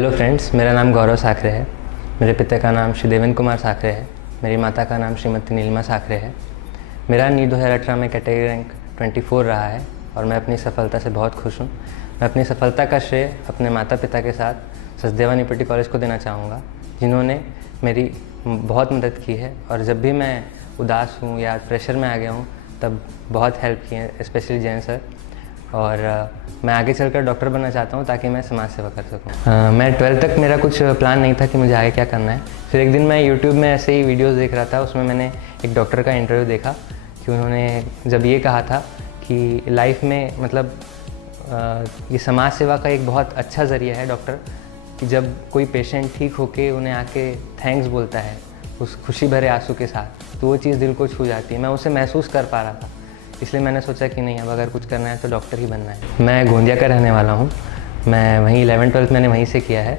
Hello friends, मेरा नाम गौरव साखरे है। मेरे पिता का नाम श्री देवेंद्र कुमार साखरे है। मेरी माता का नाम श्रीमती नीलिमा साखरे है। मेरा नीट 2018 में कैटेगरी रैंक 24 रहा है और मैं अपनी सफलता से बहुत खुश हूँ। मैं अपनी सफलता का श्रेय अपने माता पिता के साथ सचदेवा यूनिवर्सिटी कॉलेज को देना चाहूँगा, जिन्होंने मेरी बहुत मदद की है और जब भी मैं उदास हूँ या प्रेशर में आ गया हूँ तब बहुत हेल्प की है, स्पेशली जैन सर। और मैं आगे चलकर डॉक्टर बनना चाहता हूँ ताकि मैं समाज सेवा कर सकूँ। मैं 12th तक मेरा कुछ प्लान नहीं था कि मुझे आगे क्या करना है। फिर एक दिन मैं यूट्यूब में ऐसे ही वीडियोस देख रहा था, उसमें मैंने एक डॉक्टर का इंटरव्यू देखा कि उन्होंने जब ये कहा था कि लाइफ में मतलब ये समाज सेवा का एक बहुत अच्छा ज़रिया है डॉक्टर, कि जब कोई पेशेंट ठीक होके उन्हें आके थैंक्स बोलता है उस खुशी भरे आंसू के साथ, तो वो चीज़ दिल को छू जाती है। मैं उसे महसूस कर पा रहा था, इसलिए मैंने सोचा कि नहीं, अब अगर कुछ करना है तो डॉक्टर ही बनना है। मैं गोंदिया का रहने वाला हूँ। मैं वहीं 11th-12th मैंने वहीं से किया है।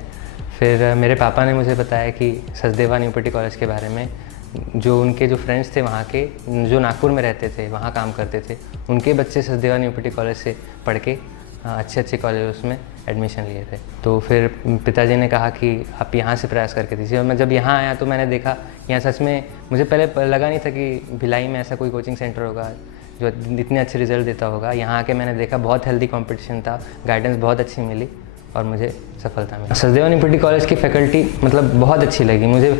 फिर मेरे पापा ने मुझे बताया कि सचदेवा यूनिवर्सिटी कॉलेज के बारे में, जो उनके जो फ्रेंड्स थे वहाँ के, जो नागपुर में रहते थे, वहाँ काम करते थे, उनके बच्चे सचदेवा यूनिवर्सिटी कॉलेज से पढ़ के अच्छे कॉलेज में एडमिशन लिए थे। तो फिर पिताजी ने कहा कि आप यहाँ से प्रयास करके दीजिए। और मैं जब यहाँ आया तो मैंने देखा यहाँ सच में, मुझे पहले लगा नहीं था कि भिलाई में ऐसा कोई कोचिंग सेंटर होगा जो इतने अच्छे रिजल्ट देता होगा। यहाँ आके मैंने देखा बहुत हेल्दी कंपटीशन था, गाइडेंस बहुत अच्छी मिली और मुझे सफलता मिली। सचदेवा यूनिवर्सिटी कॉलेज की फैकल्टी मतलब बहुत अच्छी लगी। मुझे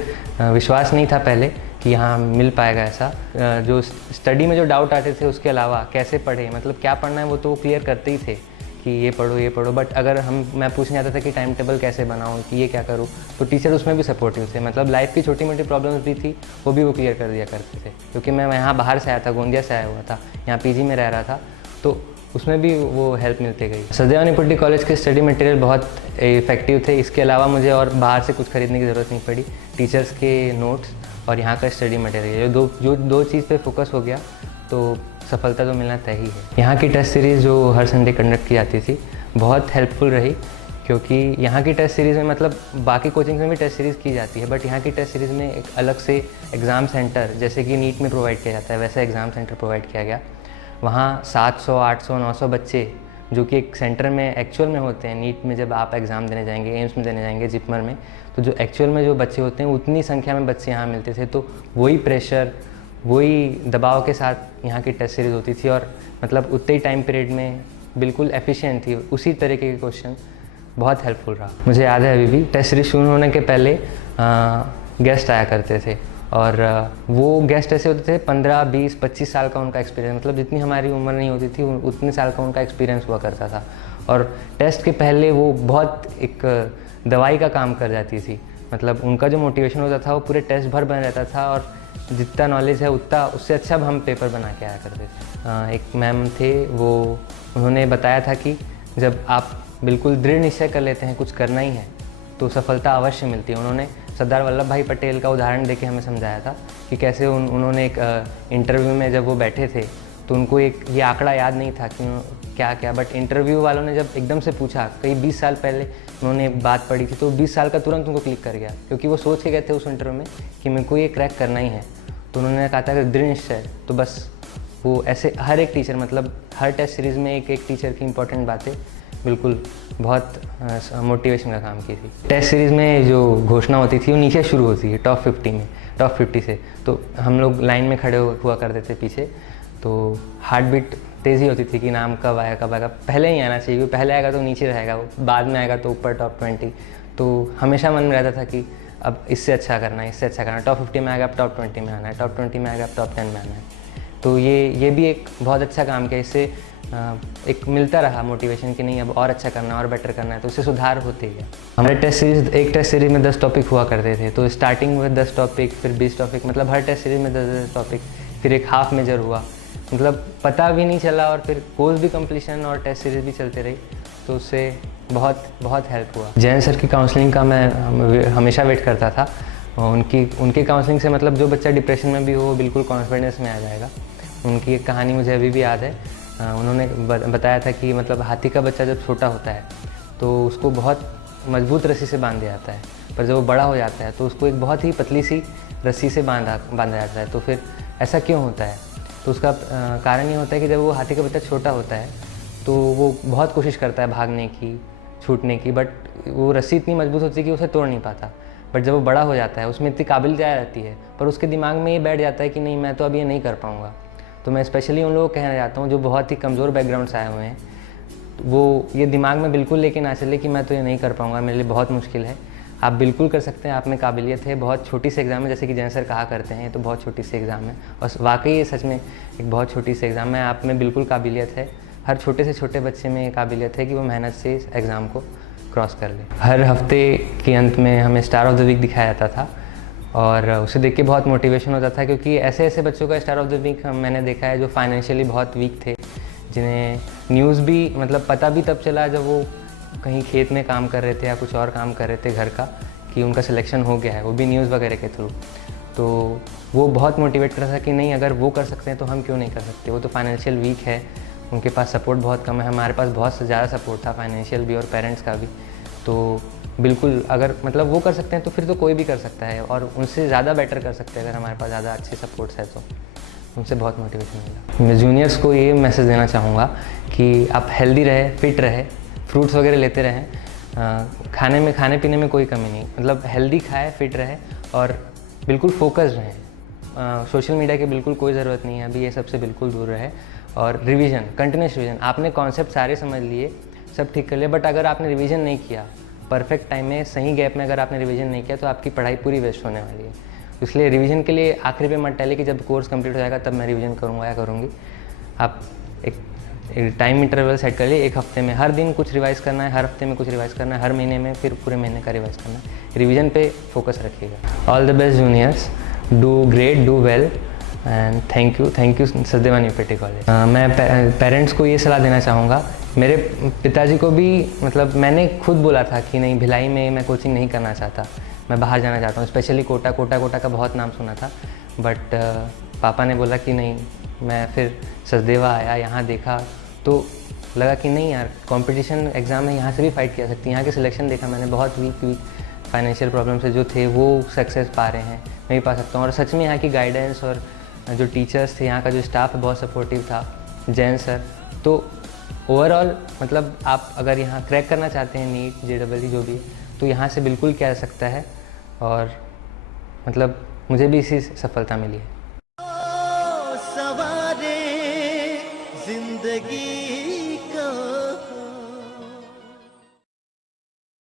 विश्वास नहीं था पहले कि यहाँ मिल पाएगा ऐसा। जो स्टडी में जो डाउट आते थे उसके अलावा कैसे पढ़े, मतलब क्या पढ़ना है वो तो क्लियर करते ही थे कि ये पढ़ो, बट अगर मैं पूछने आता था कि टाइम टेबल कैसे बनाऊँ, कि ये क्या करूँ, तो टीचर उसमें भी सपोर्टिव थे। मतलब लाइफ की छोटी मोटी प्रॉब्लम्स भी थी, वो भी वो क्लियर कर दिया करते थे। क्योंकि मैं यहाँ बाहर से आया था, गोंदिया से आया हुआ था, यहाँ पीजी में रह रहा था, तो उसमें भी वो हेल्प मिलती गई। सचदेवा यूनिवर्सिटी कॉलेज के स्टडी मटेरियल बहुत इफेक्टिव थे। इसके अलावा मुझे और बाहर से कुछ खरीदने की ज़रूरत नहीं पड़ी। टीचर्स के नोट्स और यहाँ का स्टडी मटेरियल, जो दो चीज़ पे फोकस हो गया तो सफलता तो मिलना तय ही है। यहाँ की टेस्ट सीरीज़ जो हर संडे कंडक्ट की जाती थी बहुत हेल्पफुल रही, क्योंकि यहाँ की टेस्ट सीरीज़ में मतलब बाकी कोचिंग में भी टेस्ट सीरीज़ की जाती है, बट यहाँ की टेस्ट सीरीज़ में एक अलग से एग्ज़ाम सेंटर, जैसे कि नीट में प्रोवाइड किया जाता है वैसा एग्ज़ाम सेंटर प्रोवाइड किया गया। वहाँ 700, 800, 900 बच्चे जो कि एक सेंटर में एक्चुअल में होते हैं। नीट में जब आप एग्ज़ाम देने जाएंगे, एम्स में देने जाएंगे, जिपमर में, तो जो एक्चुअल में जो बच्चे होते हैं उतनी संख्या में बच्चे यहाँ मिलते थे। तो वही प्रेशर, वही दबाव के साथ यहाँ की टेस्ट सीरीज़ होती थी और मतलब उतने ही टाइम पीरियड में बिल्कुल एफिशिएंट थी। उसी तरीके के क्वेश्चन बहुत हेल्पफुल रहा। मुझे याद है अभी भी, टेस्ट सीरीज शुरू होने के पहले गेस्ट आया करते थे और वो गेस्ट ऐसे होते थे 15, 20, 25 साल का उनका एक्सपीरियंस, मतलब जितनी हमारी उम्र नहीं होती थी उतने साल का उनका एक्सपीरियंस हुआ करता था। और टेस्ट के पहले वो बहुत एक दवाई का काम कर जाती थी। मतलब उनका जो मोटिवेशन होता था वो पूरे टेस्ट भर बन रहता था और जितना नॉलेज है उतना उससे अच्छा हम पेपर बना के आया करते थे। एक मैम थे, वो उन्होंने बताया था कि जब आप बिल्कुल दृढ़ निश्चय कर लेते हैं कुछ करना ही है तो सफलता अवश्य मिलती है। उन्होंने सरदार वल्लभ भाई पटेल का उदाहरण देके हमें समझाया था कि कैसे उन्होंने एक इंटरव्यू में जब वो बैठे थे तो उनको एक ये आंकड़ा याद नहीं था कि क्या, बट इंटरव्यू वालों ने जब एकदम से पूछा, कई 20 साल पहले उन्होंने बात पढ़ी थी, तो 20 साल का तुरंत उनको क्लिक कर गया, क्योंकि वो सोच के गए थे उस इंटरव्यू में कि मेरे को ये क्रैक करना ही है। तो उन्होंने कहा था कि दृढ़ निश्चय, तो बस वो ऐसे हर एक टीचर, मतलब हर टेस्ट सीरीज़ में एक टीचर की इंपॉर्टेंट बातें बिल्कुल बहुत मोटिवेशन का काम की थी। टेस्ट सीरीज़ में जो घोषणा होती थी वो नीचे शुरू होती है टॉप 50 से, तो हम लोग लाइन में खड़े हुआ करते थे पीछे, तो हार्ट बीट तेज़ी होती थी कि नाम कब आएगा। पहले ही आना चाहिए, पहले आएगा तो नीचे रहेगा, वो बाद में आएगा तो ऊपर टॉप 20। तो हमेशा मन में रहता था कि अब इससे अच्छा करना है, टॉप 50 में आएगा अब टॉप 20 में आना है, टॉप 20 में आएगा अब टॉप 10 में आना है। तो ये भी एक बहुत अच्छा काम किया। इससे एक मिलता रहा मोटिवेशन कि नहीं अब और अच्छा करना और बेटर करना है, तो उससे सुधार होते ही है। हमारे एक टेस्ट सीरीज़ में 10 टॉपिक हुआ करते थे, तो स्टार्टिंग में 10 टॉपिक, फिर 20 टॉपिक, मतलब हर टेस्ट सीरीज़ में 10 टॉपिक, फिर एक हाफ मेजर हुआ, मतलब पता भी नहीं चला, और फिर कोर्स भी कंप्लीशन और टेस्ट सीरीज़ भी चलते रही, तो उससे बहुत हेल्प हुआ। जैन सर की काउंसलिंग का मैं हमेशा वेट करता था। उनकी काउंसलिंग से मतलब जो बच्चा डिप्रेशन में भी हो बिल्कुल कॉन्फिडेंस में आ जाएगा। उनकी एक कहानी मुझे अभी भी याद है। उन्होंने बताया था कि मतलब हाथी का बच्चा जब छोटा होता है तो उसको बहुत मजबूत रस्सी से बांध दिया जाता है, पर जब वो बड़ा हो जाता है तो उसको एक बहुत ही पतली सी रस्सी से बांधा जाता है। तो फिर ऐसा क्यों होता है? तो उसका कारण ये होता है कि जब वो हाथी का बच्चा छोटा होता है तो वो बहुत कोशिश करता है भागने की, छूटने की, बट वो रस्सी इतनी मजबूत होती है कि उसे तोड़ नहीं पाता। बट जब वो बड़ा हो जाता है उसमें इतनी काबिलियत आ जाती है, पर उसके दिमाग में ये बैठ जाता है कि नहीं मैं तो अब ये नहीं कर पाऊँगा। तो मैं स्पेशली उन लोगों को कहना चाहता हूँ जो बहुत ही कमज़ोर बैकग्राउंड से आए हुए हैं, वो ये दिमाग में बिल्कुल लेके ना चले कि मैं तो ये नहीं कर पाऊँगा, मेरे लिए बहुत मुश्किल है। आप बिल्कुल कर सकते हैं, आप में काबिलियत है। बहुत छोटी सी एग्ज़ाम है, जैसे कि जैन सर कहा करते हैं, ये तो बहुत छोटी सी एग्ज़ाम है और वाकई ये सच में एक बहुत छोटी सी एग्ज़ाम है। आप में बिल्कुल काबिलियत है, हर छोटे से छोटे बच्चे में ये काबिलियत है कि वो मेहनत से इस एग्ज़ाम को क्रॉस कर ले। हर हफ्ते के अंत में हमें स्टार ऑफ द वीक दिखाया जाता था और उसे देख के बहुत मोटिवेशन होता था, क्योंकि ऐसे ऐसे बच्चों का स्टार ऑफ द वीक मैंने देखा है जो फाइनेंशियली बहुत वीक थे, जिन्हें न्यूज़ भी मतलब पता भी तब चला जब वो कहीं खेत में काम कर रहे थे या कुछ और काम कर रहे थे घर का, कि उनका सिलेक्शन हो गया है, वो भी न्यूज़ वगैरह के थ्रू। तो वो बहुत मोटिवेट कर रहा था कि नहीं अगर वो कर सकते हैं तो हम क्यों नहीं कर सकते। वो तो फाइनेंशियल वीक है, उनके पास सपोर्ट बहुत कम है, हमारे पास बहुत ज़्यादा सपोर्ट था, फाइनेंशियल भी और पेरेंट्स का भी। तो बिल्कुल अगर मतलब वो कर सकते हैं तो फिर तो कोई भी कर सकता है, और उनसे ज़्यादा बेटर कर सकते हैं अगर हमारे पास ज़्यादा अच्छे सपोर्ट्स है तो। उनसे बहुत मोटिवेशन मिला। मैं जूनियर्स को ये मैसेज देना चाहूँगा कि आप हेल्दी रहे, फिट रहे, फ्रूट्स वगैरह लेते रहें, खाने पीने में कोई कमी नहीं, मतलब हेल्दी खाए, फिट रहे और बिल्कुल फोकस्ड रहें। सोशल मीडिया की बिल्कुल कोई ज़रूरत नहीं है अभी, ये सबसे बिल्कुल दूर रहे। और रिवीजन, कंटिन्यूस रिवीजन, आपने कॉन्सेप्ट सारे समझ लिए, सब ठीक कर लिया, बट अगर आपने रिवीजन नहीं किया परफेक्ट टाइम में, सही गैप में, अगर आपने रिवीजन नहीं किया तो आपकी पढ़ाई पूरी वेस्ट होने वाली है। इसलिए रिवीजन के लिए आखिरी पे मत टहले कि जब कोर्स कंप्लीट हो जाएगा तब मैं रिवीजन करूँगा या करूँगी। आप एक टाइम इंटरवल सेट कर लिए, एक हफ्ते में हर दिन कुछ रिवाइज़ करना है, हर हफ्ते में कुछ रिवाइज़ करना है, हर महीने में फिर पूरे महीने का रिवाइज़ करना है। रिवीजन पे फोकस रखिएगा। All the best juniors, do great, do well and thank you Sachdeva UPT college. मैं पेरेंट्स को ये सलाह देना चाहूँगा, मेरे पिताजी को भी मतलब मैंने खुद बोला था कि नहीं भिलाई में मैं कोचिंग नहीं करना चाहता, मैं बाहर जाना चाहता हूँ, स्पेशली कोटा का बहुत नाम सुना था। बट पापा ने बोला कि नहीं, मैं फिर सचदेवा आया, यहाँ देखा तो लगा कि नहीं यार, कंपटीशन एग्ज़ाम है, यहाँ से भी फाइट किया सकती है। यहाँ के सिलेक्शन देखा मैंने, बहुत वीक फाइनेंशियल प्रॉब्लम से जो थे वो सक्सेस पा रहे हैं, मैं भी पा सकता हूँ। और सच में यहाँ की गाइडेंस और जो टीचर्स थे, यहाँ का जो स्टाफ बहुत सपोर्टिव था, जैन सर। तो ओवरऑल मतलब आप अगर यहाँ क्रैक करना चाहते हैं नीट JEE जो भी, तो यहाँ से बिल्कुल किया जा सकता है और मतलब मुझे भी इसी सफलता मिली है। सवारे जिंदगी